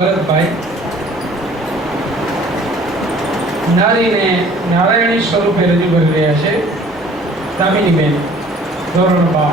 ભરતભાઈ નારીને નારાયણી સ્વરૂપે રજૂ કરી રહ્યા છે. દામિનીબેન, ધોરણ 12.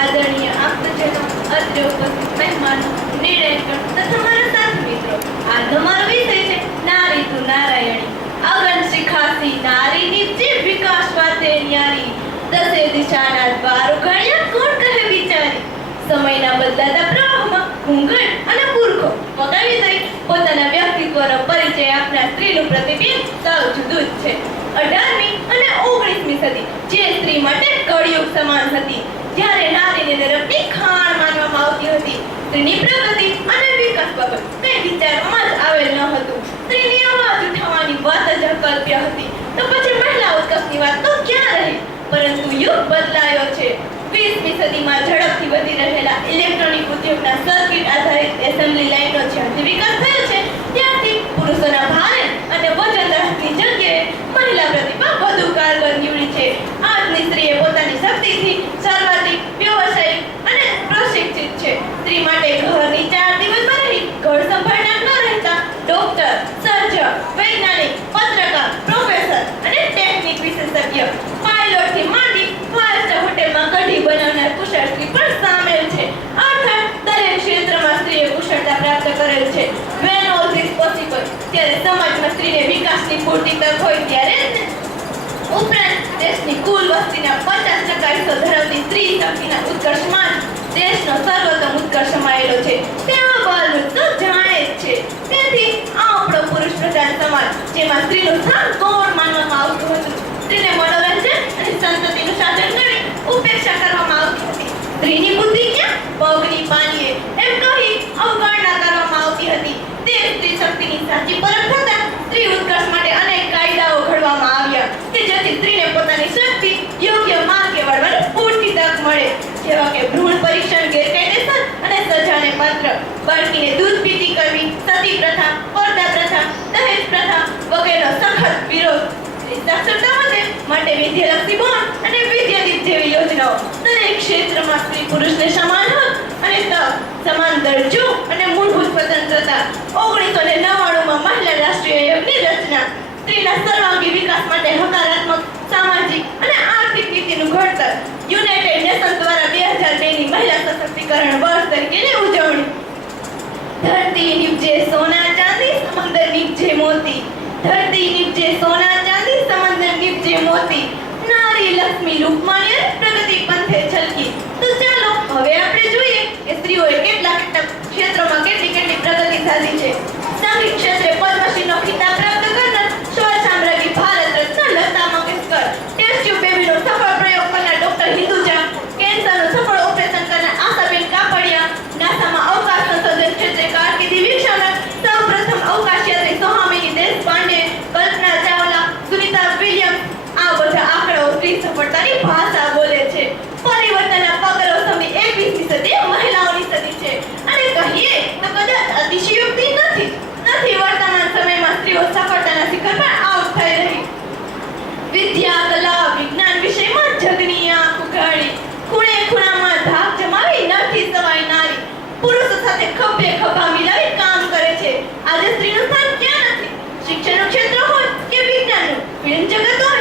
આદરણીય આપજનો, અત્રે ઉપસ્થિત મહેમાનો, નિર્ણયકર તથા મારા સાથી મિત્રો, આ તમારો વિષય છે નારી તું નારાયણી. અગન શિખાસી નારી નિપજે વિકાસ વાતે ન્યારી. દસે દિશાના દ્વારો ગણ્યા કોણ કહે વિચારી. સમયના બદલાતા પ્રવાહમાં ઘૂંઘટ અને પુરખો વગાડી દઈ પોતાના વ્યક્તિત્વનો પરિચય આપનાર સ્ત્રીનું પ્રતિબિંબ સાવ જુદું જ છે. 18મી અને 19મી સદી જે સ્ત્રી માટે કળિયુગ સમાન હતી, જ્યારે નારીને નરકની ખાણ માનવામાં આવતી હતી. સ્ત્રીની પ્રગતિ અને વિકાસ બાબત કંઈ વિચારવામાં જ આવેલ ન હતું. સ્ત્રીની અવાજ ઉઠાવવાની વાત જ અકલ્પ્ય હતી. તો પછી મહિલા ઉત્કર્ષની વાત તો ક્યાં રહી? પરંતુ યુગ બદલાયો છે. 20મી સદીમાં ઝડપથી વધી રહેલા ઇલેક્ટ્રોનિક ઉદ્યોગના સર્કિટ આધારિત એસેમ્બલી લાઇનનો જ્યારથી વિકાસ થયો છે, ત્યારથી પુરુષોના ભારે અને વજનદારની જગ્યાએ મહિલા પ્રતિભા વધુ કારગર નીવડી છે. આજની સ્ત્રીએ પોતાની શક્તિથી સર્વાધિક વ્યવસાયિક અને પ્રશિક્ષિત છે. સ્ત્રી માટે ઘરની 4 દિવસમાં રહી ઘર સંભાળનાર ન રહેતા ડોક્ટર, સર્જન, વૈજ્ઞાનિક, પત્રકાર, પ્રોફેસર અને ટેકનિક વિશેષજ્ઞ, પાયલોટથી માંડી 5 સ્ટાર હોટેલમાં કઢી બનાવનાર કુશળ સ્ત્રી પણ સામેલ છે. અર્થાત દરેક ક્ષેત્રમાં સ્ત્રીએ કુશળતા પ્રાપ્ત કરેલ છે. When all this possible, ત્યારે સમાજમાં સ્ત્રીને વિકાસની પૂરતી તક હોય ત્યારે જ ઉપરાંત દેશની કુલ વસ્તીના 50% હિસ્સો ધરાવતી સ્ત્રી શક્તિના ઉત્કર્ષમાં દેશનો સર્વોત્તમ ઉત્કર્ષ સમાયેલો છે. તે આ બાલમૃત તો જાણે જ છે. તેથી આપણો પુરુષ પ્રધાન સમાજ, જેમાં સ્ત્રીનું સ્થાન ગૌણ માનવામાં આવતું હતું, સ્ત્રીને મનોરંજન અને સંતતિનું સાધન ગણી ઉપેક્ષા કરવામાં આવતી હતી. સ્ત્રીની બુદ્ધિ ક્યાં, પગની પાનીએ એમ કહી અવગણના કરવામાં આવતી હતી. તે સ્ત્રી શક્તિની સાચી પરખ થતા સ્ત્રી ઉત્કર્ષ માટે અનેક કાયદાઓ ઘડવામાં આવ્યા કે જેથી સ્ત્રીને પોતાની શક્તિ યોગ્ય માર્ગે વાળવાની પૂરતી તક મળે, જેવા કે ભ્રૂણ પરીક્ષણ ગેરકાયદેસર અને સજાને પાત્ર, બાળકીને દૂધ પીતી કરવી, સતી પ્રથા, પડદા પ્રથા, દહેજ પ્રથા વગેરેનો સખત વિરોધ. સાક્ષરતા વધે માટે વિદ્યાલક્ષી બોન્ડ અને વિદ્યાદીપ જેવી યોજનાઓ. દરેક ક્ષેત્રમાં સ્ત્રી પુરુષને સમાન હક અને તક, સમાન દરજ્જો અને મૂળભૂત સ્વતંત્રતા. 1999માં મહિલા રાષ્ટ્રીય આયોગની રચના. સ્ત્રીના સર્વાંગી વિકાસ માટે હકારાત્મક સામાજિક અને આર્થિક નીતિનું ઘડતર. યુનાઇટેડ નેશન્સ દ્વારા 2002ની મહિલા સશક્તિકરણ વર્ષ તરીકેની ઉજવણી. ધરતી નીપજે સોના ચાંદી, સમંદર નીપજે મોતી. ધરતી નીપજે સોના ચાંદી, સમંદર નીપજે મોતી. નારી લક્ષ્મી રૂપમાન્ય પ્રગતિ પંથે છલકી. તો ચાલો હવે આપણે જોઈએ કે સ્ત્રીઓએ કેટલા ક્ષેત્રોમાં કેટલી પ્રગતિ સાધી છે. સંગીત ક્ષેત્રે પદ્મશ્રીનો ખિતાબ પ્રાપ્ત કરનાર સ્વર સામ્રાજ્ઞી ભારત રત્ન લતા મંગેશકર, ટેસ્ટ ટ્યુબ બેબીનો સફળ પ્રયોગ કરનાર ડોક્ટર હિન્દુજા, કેન્સરનું સફળ ઓપરેશન કરનાર આશાબેન કાપડિયા, નાસામાં અવકાશ સંશોધન ક્ષેત્રે કારકિર્દી વિકસાવનાર સૌપ્રથમ અવકાશયાત્રી સોહામિની દેશપાંડે, કલ્પના ચાવલા, સુનિતા વિલિયમ્સ. આ બધા આંકડાઓ સ્ત્રી સફળતાની ભાષા બોલે છે. પરિવર્તનના પગલો સમી 21મી સદી મહિલાઓની સદી છે અને કહીએ તો કદાચ અતિશયોક્તિ નથી. વર્તમાન સમયમાં સ્ત્રીઓ સફળતાના શિખર પર આઉટ થઈ રહી. વિદ્યા, કલા, વિજ્ઞાન વિષયમાં જગની આંખ ઉઘાડી, ખૂણે ખૂણામાં ધાક જમાવી નથી સવાય નારી. પુરુષો સાથે ખભે ખભા મિલાવી કામ કરે છે. આજે સ્ત્રીનું સ્થાન ક્યાં નથી? શિક્ષણનું ક્ષેત્ર હોય કે વિજ્ઞાનનું, ફિલ્મ જગત હોય